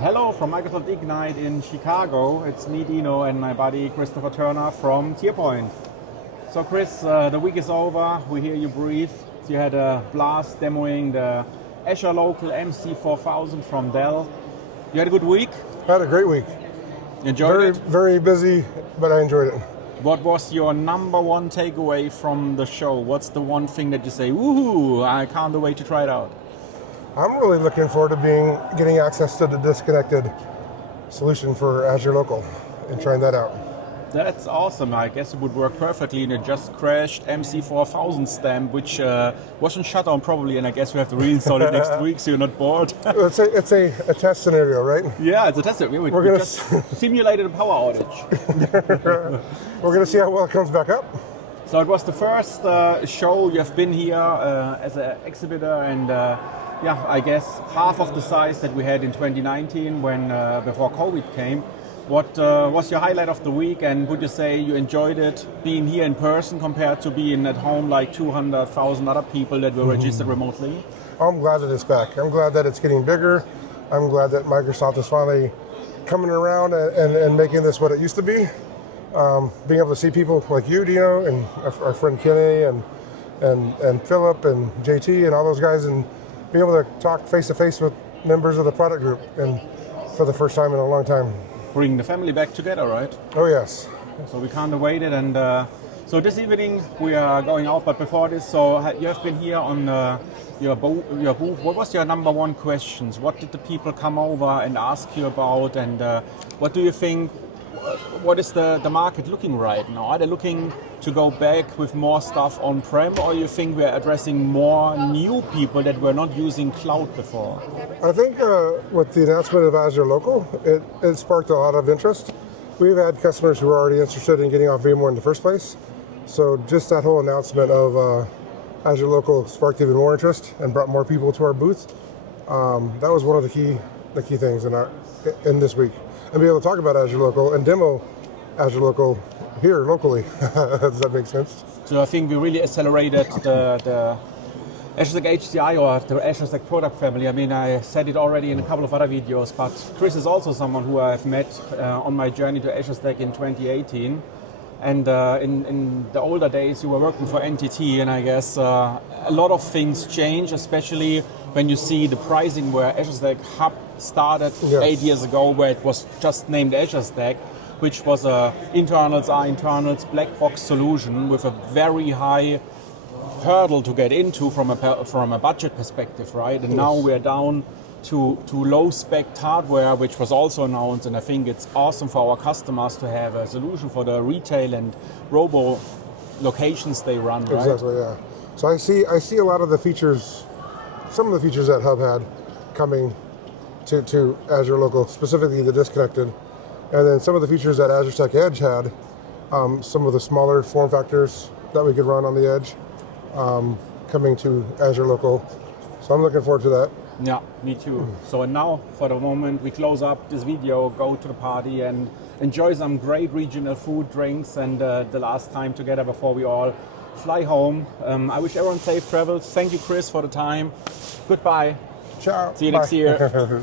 Hello from Microsoft Ignite in Chicago. It's me, Dino, and my buddy Kristopher Turner from Tierpoint. So Chris, the week is over. We hear you breathe. So you had a blast demoing the Azure Local MC4000 from Dell. You had a good week? I had a great week. Enjoyed it? Very busy, but I enjoyed it. What was your number one takeaway from the show? What's the one thing that you say, woohoo, I can't wait to try it out? I'm really looking forward to getting access to the disconnected solution for Azure Local and trying that out. That's awesome. I guess it would work perfectly in a just crashed MC4000 stamp, which wasn't shut down probably, and I guess we have to reinstall it next week so you're not bored. It's a test scenario, right? Yeah, it's a test scenario. We just simulated a power outage. We're going to see how well it comes back up. So it was the first show you have been here as an exhibitor, and yeah, I guess half of the size that we had in 2019 when before COVID came. What was your highlight of the week, and would you say you enjoyed it being here in person compared to being at home like 200,000 other people that were registered remotely? I'm glad that it's back. I'm glad that it's getting bigger. I'm glad that Microsoft is finally coming around and making this what it used to be. Being able to see people like you, Dino, and our friend Kenny and Philip and JT and all those guys, and being able to talk face to face with members of the product group, and for the first time in a long time. Bring the family back together, right? Oh yes. So we can't await it, and so this evening we are going out. But before this, so you have been here on your booth. What was your number one questions? What did the people come over and ask you about? And what do you think? What is the market looking right now? Are they looking to go back with more stuff on-prem, or you think we're addressing more new people that were not using cloud before? I think with the announcement of Azure Local, it sparked a lot of interest. We've had customers who are already interested in getting off VMware in the first place. So just that whole announcement of Azure Local sparked even more interest and brought more people to our booth. That was one of the key things in this week. And be able to talk about Azure Local and demo Azure Local here locally. Does that make sense? So I think we really accelerated the Azure Stack HCI or the Azure Stack product family. I mean, I said it already in a couple of other videos, but Chris is also someone who I've met on my journey to Azure Stack in 2018. And in the older days, you were working for NTT, and I guess a lot of things change, especially when you see the pricing where Azure Stack Hub started 8 years ago, where it was just named Azure Stack, which was a internals black box solution with a very high hurdle to get into from a budget perspective, right? And now we're down to low spec hardware, which was also announced, and I think it's awesome for our customers to have a solution for the retail and robo locations they run, right? Exactly, yeah. So I see a lot of the features, some of the features that Hub had coming to Azure Local, specifically the disconnected, and then some of the features that Azure Stack Edge had, some of the smaller form factors that we could run on the edge, coming to Azure Local. So I'm looking forward to that. Yeah, me too. So and now, for the moment, we close up this video, go to the party and enjoy some great regional food, drinks, and the last time together before we all fly home. I wish everyone safe travels. Thank you, Chris, for the time. Goodbye. Ciao. See you next year.